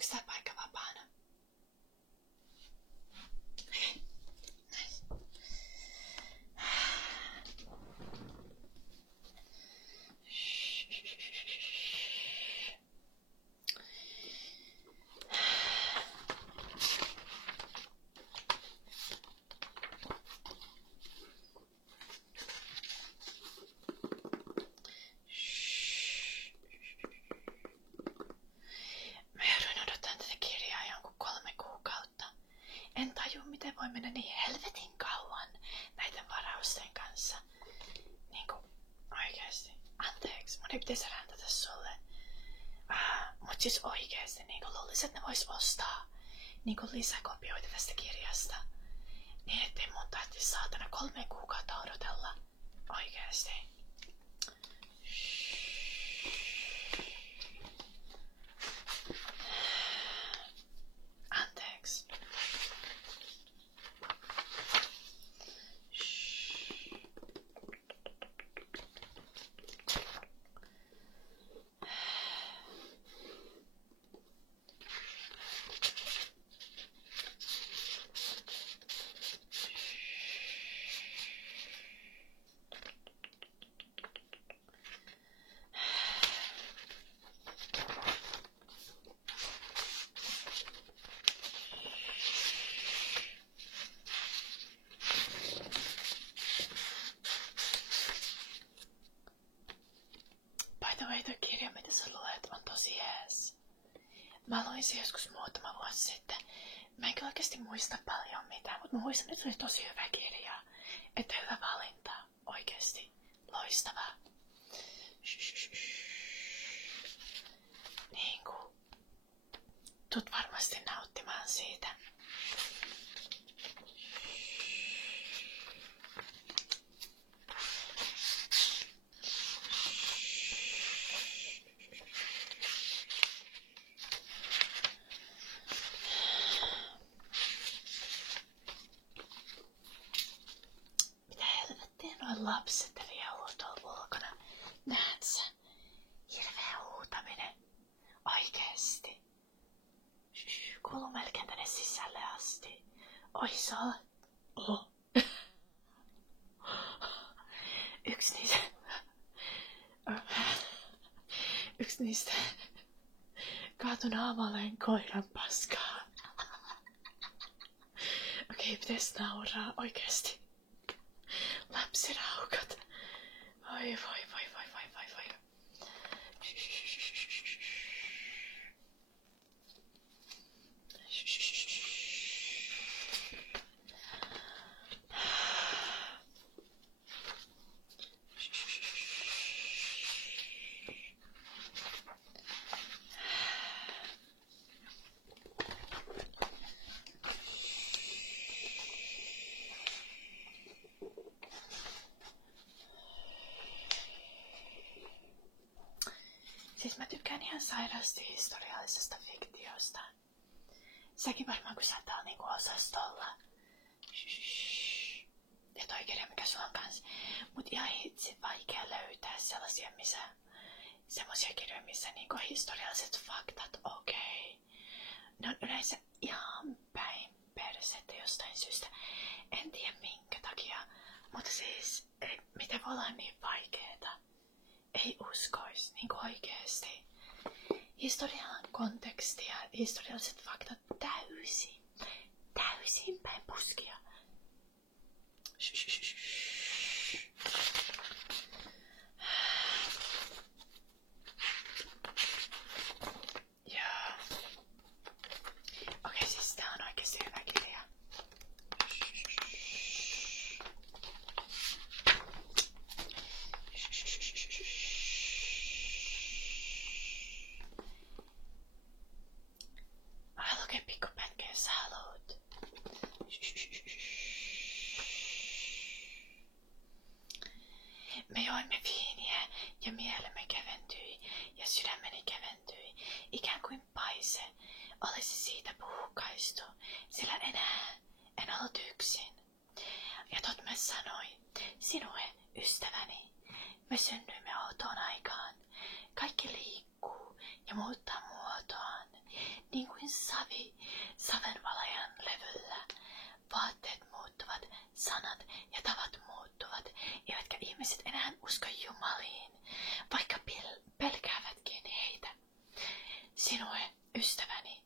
Onko tää paikka vapaana? Nice. Mä jouduin odottamaan tätä kirjaa jonkun 3 kuukautta. En taju, miten voi mennä niin helvetin kauan näiden varausten kanssa. Niinku, oikeesti. Anteeksi, mun ei pitäisi räntätä sulle. Mut siis oikeesti, niinku luulis, että ne vois ostaa niinku lisäkopioita tästä kirjasta. Niin ettei mun tarvitsis saatana 3 kuukautta odotella. Oikeesti. Anteeksi. By the way, tuo kirja, mitä sä luet, on tosi jees. Mä luin se joskus muutama vuosi sitten. Mä en kyllä oikeesti muista paljon mitään, mutta mä muistan, että se oli tosi hyvä kirja. Että hyvä valinta. Oikeesti. Loistava. Niinku. Tuut varmasti nauttimaan siitä. Lapset riehuu tuolla ulkona. Näet sä? Hirveä huutaminen. Oikeesti. Kuuluu melkein tänne sisälle asti. Oi saa. Oh. Yksi niistä kaatui naamaleen koiran paskaa. Okei, pitäis nauraa oikeesti. Lapsiraukat. Voi. Siis mä tykkään ihan sairaasti historiallisesta fiktiosta. Säkin varmaan kun sä oot täällä niinku osastolla. Ja toi kirja mikä sulla on kans. Mut ihan hitsi vaikea löytää sellaisia semmosia kirjoja missä niinku historialliset faktat okei. Ne on yleensä ihan päin persettä jostain syystä. En tiedä minkä takia. Mutta siis miten voi olla niin vaikeeta? Ei uskois, niinku oikeesti. Historian konteksti ja historialliset faktat täysin päin puskia. Joo. Okei, siis tää on oikeesti hyvä kirja. Me joimme viiniä ja mielemme keventyi ja sydämeni keventyi, ikään kuin paise olisi siitä puhkaistu, sillä enää en ollut yksin. Ja Totmes sanoi, sinue, ystäväni, Me synnyimme outoon aikaan. Kaikki liikkuu ja muuttaa muotoaan, niin kuin savi savenvalajan levyllä. Vaatteet muuttuvat, sanat ja tavat muuttuvat, eivätkä ihmiset enää usko jumaliin, vaikka pelkäävätkin heitä. Sinue, ystäväni,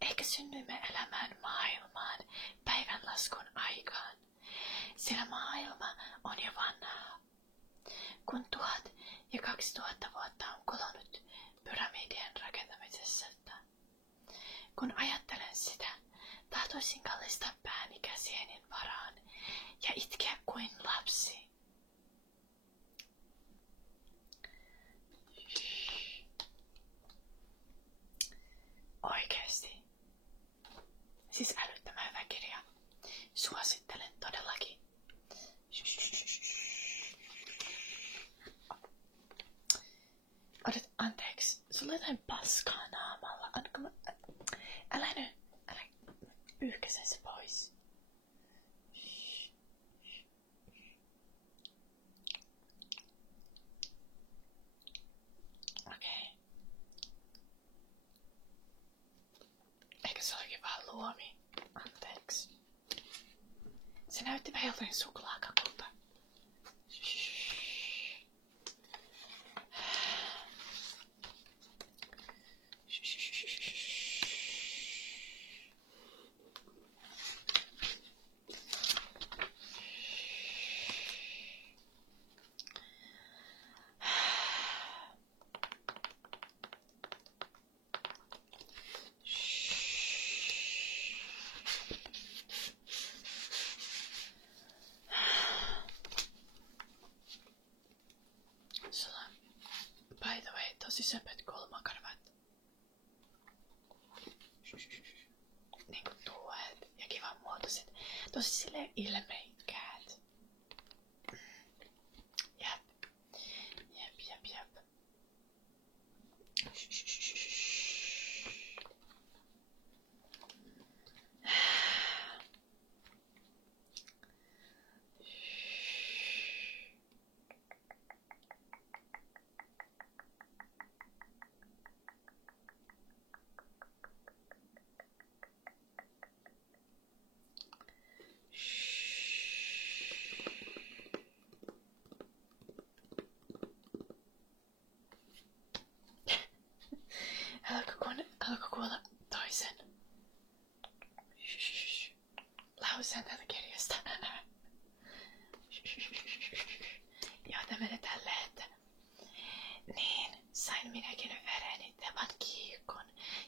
ehkä synnyimme elämään maailmaan päivänlaskun aikaan, sillä maailma on jo vanhaa. Kun 1000 ja 2000 vuotta on kulunut pyramidien rakentamisesta. Kun ajattelen sitä, tahtoisin kallistaa pääni käsieni varaan ja itkeä kuin lapsi. Oikeesti. Siis älyttömän hyvä kirja. Suosittelen todellakin. Odot, anteeksi. Sulla on jotain paskaa naamalla. Älä pyyhkäse se pois. Okei. Ehkä se olikin vaan luomi. Anteeksi. Se näytti vähän joltain suklaakakulta. By the way, tosi söpöt kulmakarvat. Niinku tuohet ja kivan muotoiset. Tosi silleen ilmeikkäät. Jep. Haluatko kuulla toisen lauseen täältä kirjasta? Joo, tämä menee tälleen, että niin, sain minäkin vereni tämän kiikon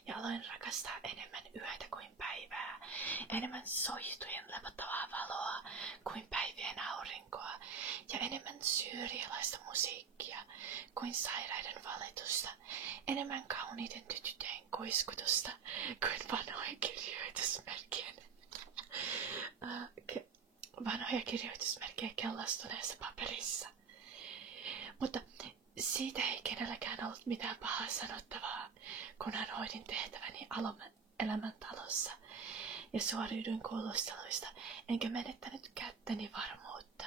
ja aloin rakastaa enemmän yötä kuin päivää, enemmän soihtujen levottavaa valoa kuin päivien aurinkoa ja enemmän syyrialaista musiikkia kuin sairaiden valitusta, enemmän kauniiden tytöjen kuiskutusta kuin vanhojen kirjoitusmerkkejä kellastuneessa paperissa. Mutta siitä ei kenelläkään ollut mitään pahaa sanottavaa, kunhan hoidin tehtäväni elämäntalossa ja suoriuduin kuulusteluista, enkä menettänyt kättäni varmuutta.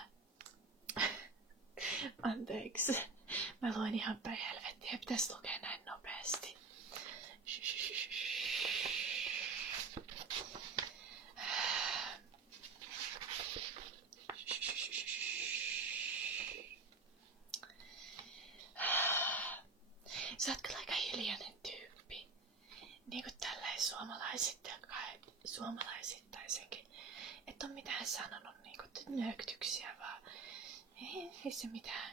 Anteeksi, mä luin ihan päin helvettiä, pitäisi lukea näin nopeasti. Sä oot kyllä aika hiljainen tyyppi. Niinku tälleen suomalaisittaisenkin. Et oo mitään sanonut niinku nöökytyksiä vaan. Ei se mitään.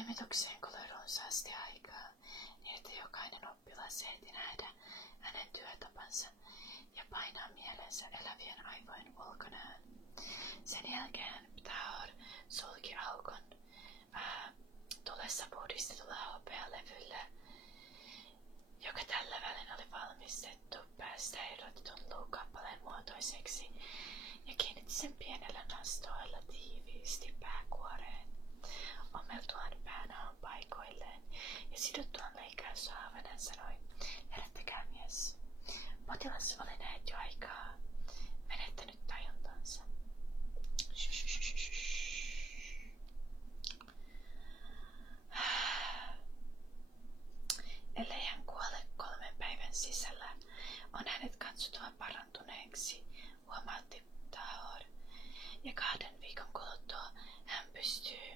Toimitukseen kului runsaasti aikaa, niin että jokainen oppilas ehti nähdä hänen työtapansa ja painaa mielensä elävien aivojen ulkonäön. Sen jälkeen Ptaor sulki aukon tulessa puhdistetulla hopealevyllä, joka tällä välin oli valmistettu päästä erotetun luukappaleen muotoiseksi ja kiinnitti sen pienellä nastoilla tiiviisti pääkuoreen. Ommeltuaan päänahon paikoilleen ja sidottuaan leikkaushaavaan hän sanoi, herättäkää mies. Potilas oli näet jo aikaa menettänyt tajuntansa. Ellei hän kuole 3 päivän sisällä, on hänet katsottava parantuneeksi, huomautti Ptaor. Ja 2 viikon kuluttua hän pystyy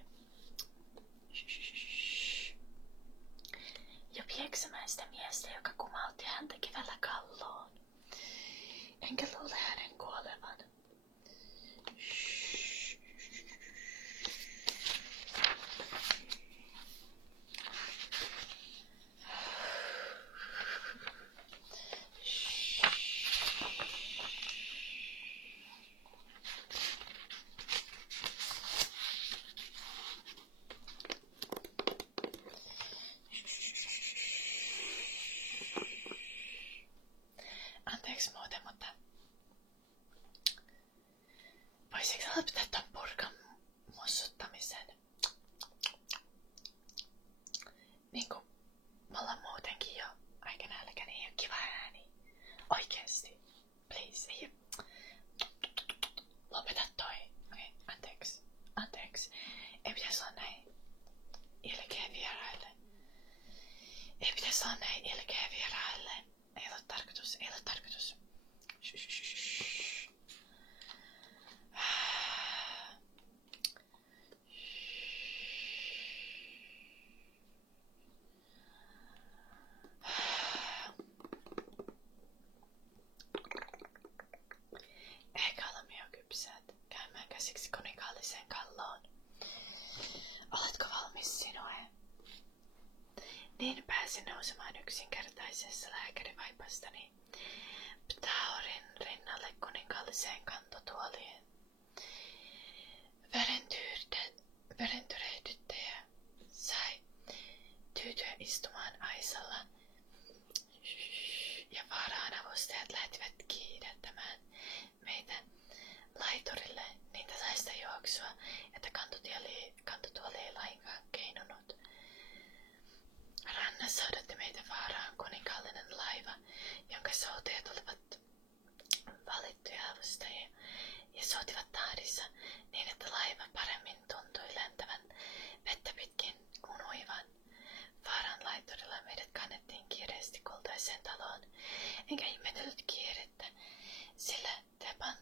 jo pieksämään sitä miestä, joka kumautti häntä kivellä kalloon. Enkä luule hänen kuolevan. Anteeksi muuten, mutta voisitko lopettaa ton purkan mussuttamisen? Niinku me ollaan muutenkin jo aika nälkäinen, ei oo kiva ääni. Oikeesti. Please, ei oo. Lopeta toi. Okei, anteeksi. Anteeksi. Ei pitäis olla näin ilkeä vieraille. Ei pitäis olla näin ilkeä vieraille. Ei ole tarkoitus, ei ole tarkoitus. Eikä olemme jo kypsät käymään käsiksi kuninkaalliseen kalloon. Oletko valmis, Sinue? Niin pääsin nousemaan yksinkertaisessa lääkärivaipastani Ptaorin rinnalle kuninkaalliseen kantotuoliin. Verentyrehdyttäjä sai tyytyä istumaan aisalla ja vaaraan avustajat lähtivät kiidättämään meitä laiturille niin tasaista juoksua, että kantotuoli ei lainkaan keinunut. Rannassa odotti meitä vaaraan kuninkaallinen laiva, jonka soutajat olivat valittuja avustajia ja soutivat tahdissa niin, että laiva paremmin tuntui lentävän vettä pitkin kuin uivan. Vaaran laiturilla meidät kannettiin kiireesti kultaiseen taloon, enkä ihmetellyt kiirettä, sillä Teban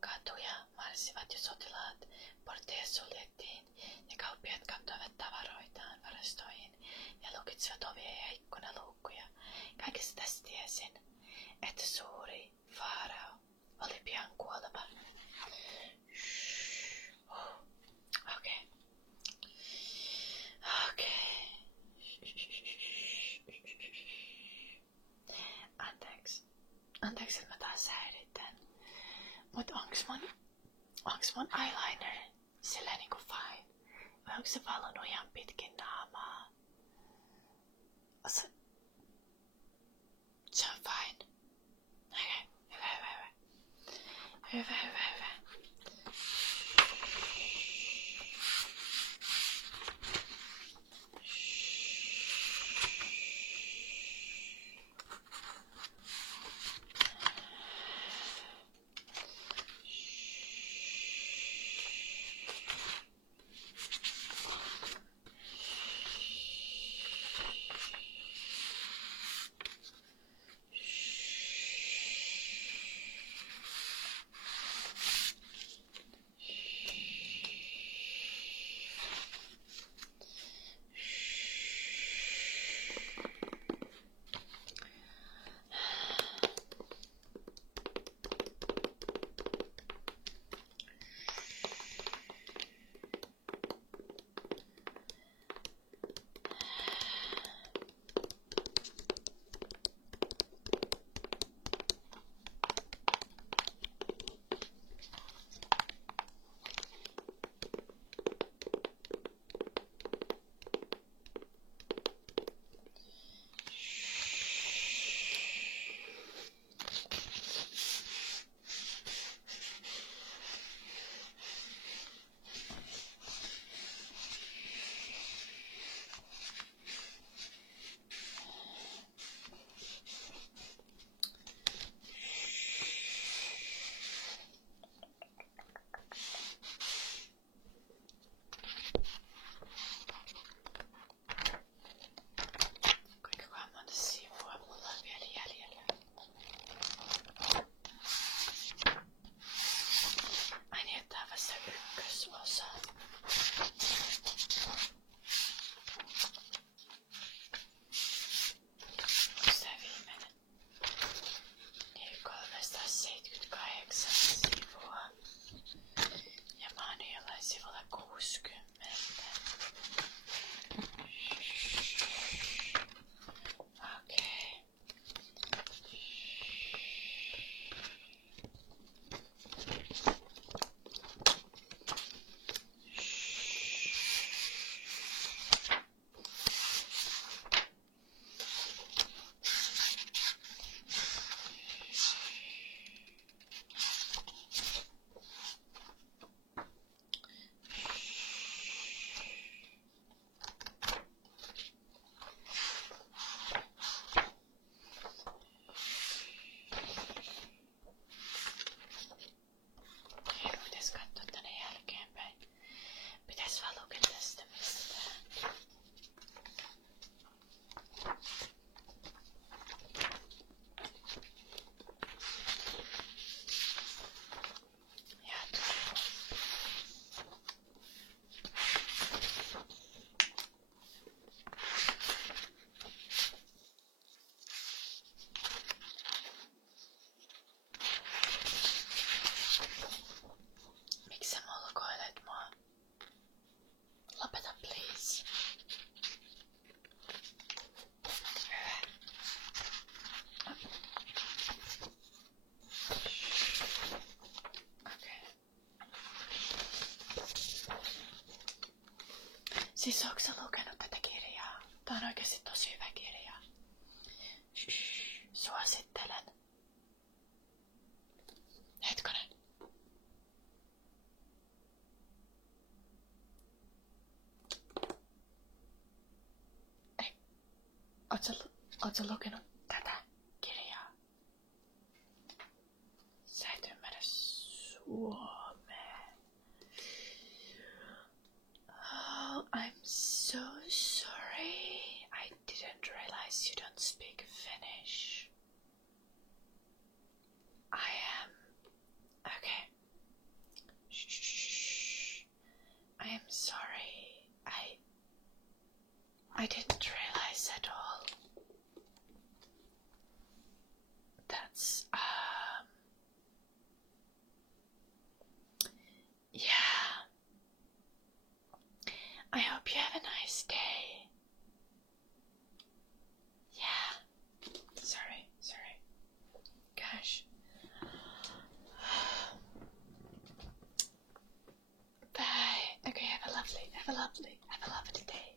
katuja marssivat jo sotilaat, portteja suljettiin ja kauppiaat kattoivat tavaroitaan varastoihin ja lukitsivat ovia ja ikkunaluukkuja. Kaikesta tästä tiesin, että suuri Faarao oli pian kuoleva. Okei. Anteeksi, että mä taas häiritän. Mut onks mun eyeliner silleen niinku fine? Vai onks se valunut ihan pitkin naamaa? Se on fine. Okei, hyvä. Siis ootko sä lukenut tätä kirjaa? Tää on oikeesti tosi hyvä kirja. Suosittelen. Hetkonen. Ei. Oot sä lukenut tätä kirjaa? Sä et ymmärrä suomea. Oh, I'm so sorry. I didn't realize you don't speak Finnish. I am... Okay. Shh. I am sorry. I didn't realize at all. That's, yeah. I hope you have a nice day. Yeah. Sorry. Gosh. Bye. Okay, have a lovely day.